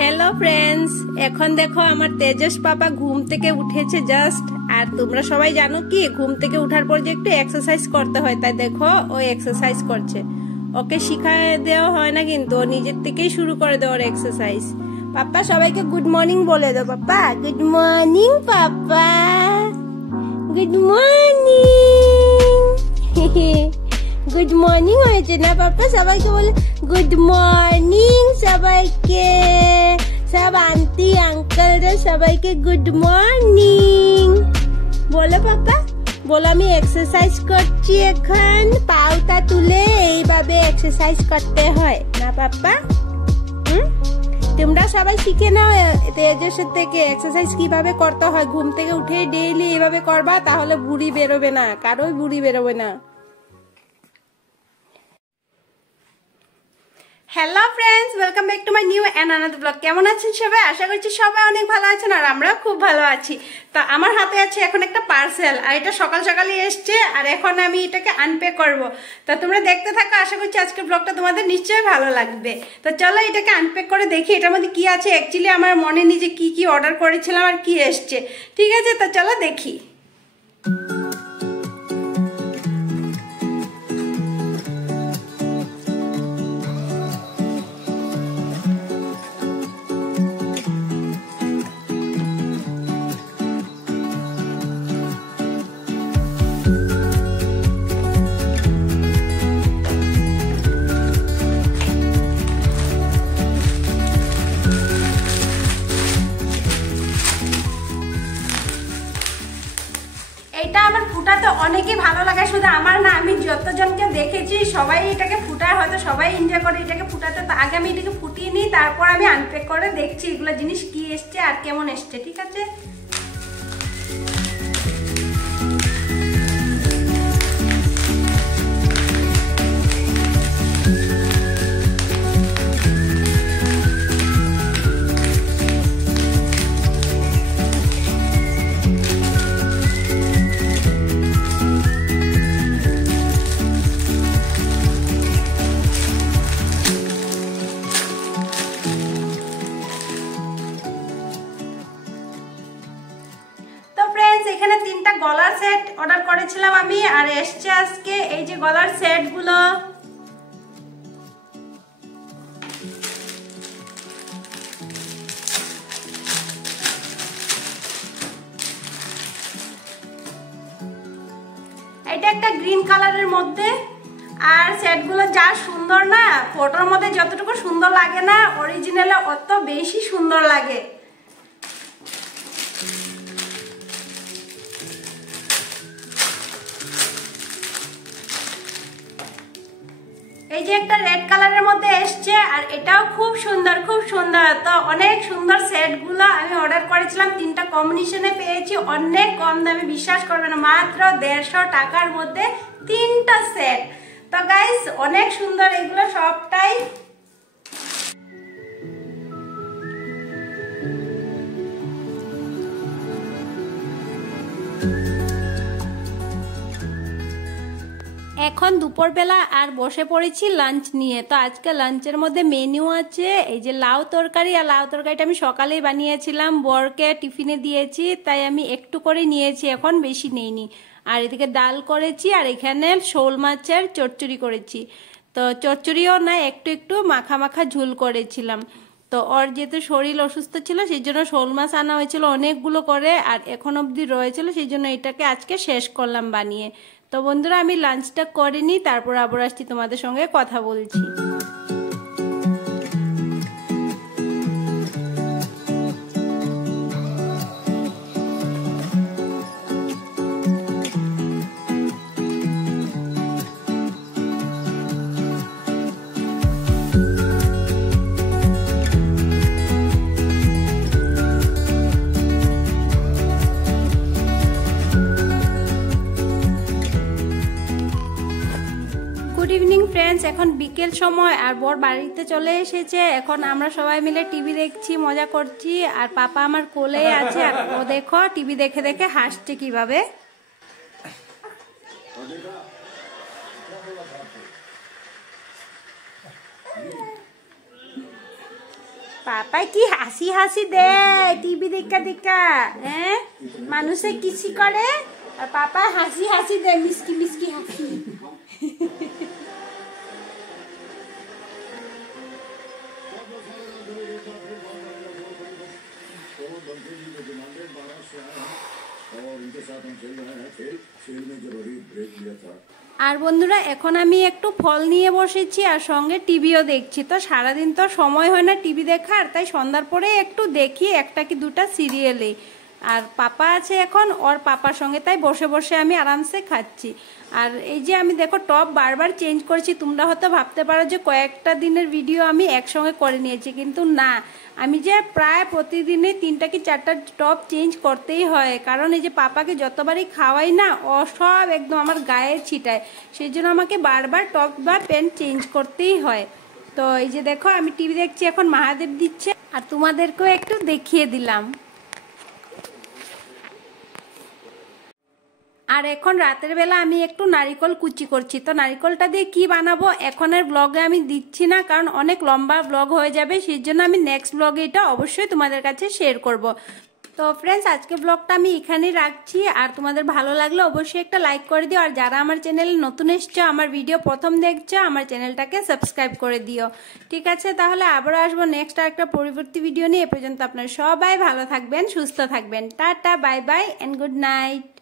Hello friends, এখন দেখো আমার তেজস পাপা ঘুম থেকে উঠেছে জাস্ট। আর তোমরা সবাই জানো কি ঘুম থেকে উঠার পর যে একটু এক্সারসাইজ করতে হয়, তাই দেখো ও এক্সারসাইজ করছে। ওকে শিখায় দেওয়া হয় না, কিন্তু ও নিজের থেকেই শুরু করে দেওয়ার এক্সারসাইজ। পাপা সবাইকে গুড মর্নিং বলে দাও। পাপা গুড মর্নিং। পাপা গুড মর্নিং। গুড মর্নিং হয়েছে না পাপা? সবাইকে বলে গুড মর্নিং। সবাইকে, সব আন্টি আঙ্কেলদের সবাইকে গুড মর্নিং বলো। পাপা বলো আমি এক্সারসাইজ করছি এখন। পাউটা তুলে এইভাবে এক্সারসাইজ করতে হয় না পাপা? তোমরা সবাই শিখে নাও তেজসের থেকে এক্সারসাইজ কিভাবে করতে হয়। ঘুম থেকে উঠে ডেইলি এইভাবে করবা, তাহলে বুড়ি বেরোবে না, কারোই বুড়ি বেরোবে না। Hello friends, welcome back to my new and another blog. কেমন আছেন সবাই? আশা করছি সবাই অনেক ভালো আছেন, আর আমরাও খুব ভালো আছি। তো আমার হাতে আছে এখন একটা পার্সেল, আর এটা সকাল সকালই এসছে, আর এখন আমি এটাকে আনপ্যাক করব। তো তোমরা দেখতে থাকো, আশা করছি আজকের ব্লগটা তোমাদের নিশ্চয়ই ভালো লাগবে। তো চলো এটাকে আনপ্যাক করে দেখি এটার মধ্যে কি আছে। অ্যাকচুয়ালি আমার মনে নেই যে কি অর্ডার করেছিলাম আর কি এসছে। ঠিক আছে, তো চলো দেখি। এটা আমার ফুটাতে অনেকই ভালো লাগে, শুধু আমার না, আমি যতজনকে দেখেছি সবাই এটাকে ফুটায়, হয়তো সবাই এনজয় করে এটাকে ফুটাতে। তো আগে আমি এটাকে ফুটিয়ে নিই, তারপর আমি আনপ্যাক করে দেখছি এগুলো জিনিস কি এসছে আর কেমন এসছে। ঠিক আছে, এখানে 3টা গলার সেট অর্ডার করেছিলাম আমি, আর এসছে আজকে এই যে গলার সেট গুলো। এটা একটা গ্রিন কালারের মধ্যে, আর সেট গুলো যা সুন্দর না, ফটোর মধ্যে যতটুকু সুন্দর লাগে না, অরিজিনালে অত বেশি সুন্দর লাগে। এই যে একটা রেড কালারের মধ্যে এসছে, আর এটাও খুব সুন্দর, খুব সুন্দর। তো অনেক সুন্দর সেট গুলো আমি অর্ডার করেছিলাম, 3টা কম্বিনেশনে পেয়েছি অনেক কম দামে। বিশ্বাস করবে না, মাত্র 150 টাকার মধ্যে 3টা সেট। তো গাইস অনেক সুন্দর এগুলো সবটাই। এখন দুপুরবেলা আর বসে পড়েছি লাঞ্চ নিয়ে। তো আজকে লাঞ্চের মধ্যে মেনু আছে এই যে লাউ তরকারি, আর লাউ তরকারিটা আমি সকালেই বানিয়েছিলাম, বরকে টিফিনে দিয়েছি, তাই আমি একটু করে নিয়েছি, এখন বেশি নেইনি। আর এদিকে ডাল করেছি, আর এখানে শোল মাছের চচ্চড়ি করেছি। তো চচ্চড়িও না, একটু একটু মাখা মাখা ঝুল করেছিলাম। তো ওর যেহেতু শরীর অসুস্থ ছিল, সেই জন্য শোল মাছ আনা হয়েছিল অনেকগুলো করে, আর এখন অবধি রয়েছিল, সেই জন্য এটাকে আজকে শেষ করলাম বানিয়ে। তো বন্ধুরা আমি লাঞ্চটা করে নিই, তারপর আবার আসছি তোমাদের সঙ্গে কথা বলছি। গুড ইভিনিং ফ্রেন্ডস, এখন বিকেল সময়, আর বর বাড়িতে চলে এসেছে। এখন আমরা সবাই মিলে টিভি দেখছি, মজা করছি, আর পাপা আমার কোলে আছে, আর ও দেখো টিভি দেখে দেখে হাসছে কিভাবে। পাপা কি হাসি হাসি দেয় টিভি দেখা দেখা, হ্যাঁ মানুষে কিসি করে আর পাপা হাসি হাসি দেয়, মিসকি মিসকি হাসি। আর বন্ধুরা এখন আমি একটু ফল নিয়ে বসেছি আর সঙ্গে টিভিও দেখছি। তো সারাদিন তো সময় হয় না টিভি দেখার, তাই সন্ধ্যার পরে একটু দেখি একটা কি দুটা সিরিয়ালে। আর পাপা আছে এখন, ওর পাপার সঙ্গে তাই বসে বসে আমি আরামসে খাচ্ছি। আর এই যে আমি দেখো টপ বারবার চেঞ্জ করছি। তোমরা হয়তো ভাবতে পারো যে কয়েকটা দিনের ভিডিও আমি একসঙ্গে করে নিয়েছি, কিন্তু না, আমি যে প্রায় প্রতিদিনই 3টা কি 4টা টপ চেঞ্জ করতেই হয়। কারণ এই যে পাপাকে যতবারই খাওয়াই না, ও সব একদম আমার গায়ে ছিটায়, সেই জন্য আমাকে বারবার টপ বা প্যান্ট চেঞ্জ করতেই হয়। তো এই যে দেখো আমি টিভি দেখছি, এখন মহাদেব দিচ্ছে আর তোমাদেরকেও একটু দেখিয়ে দিলাম। আর এখন রাতের বেলা আমি একটু নারিকল কুচি করছি। তো নারিকলটা দিয়ে কি বানাবো এখনের ব্লগে আমি দিচ্ছি না, কারণ অনেক লম্বা ব্লগ হয়ে যাবে, সেই জন্য আমি নেক্সট ব্লগে এটা অবশ্যই তোমাদের কাছে শেয়ার করব। তো ফ্রেন্ডস আজকে ব্লগটা আমি এখানেই রাখছি। আর তোমাদের ভালো লাগলে অবশ্যই একটা লাইক করে দিও। আর যারা আমার চ্যানেলে নতুন এসছো, আমার ভিডিও প্রথম দেখছো, আমার চ্যানেলটাকে সাবস্ক্রাইব করে দিও। ঠিক আছে, তাহলে আবারও আসবো নেক্সট একটা পরবর্তী ভিডিও নিয়ে। এ পর্যন্ত আপনারা সবাই ভালো থাকবেন, সুস্থ থাকবেন। টাটা, bye bye and good night.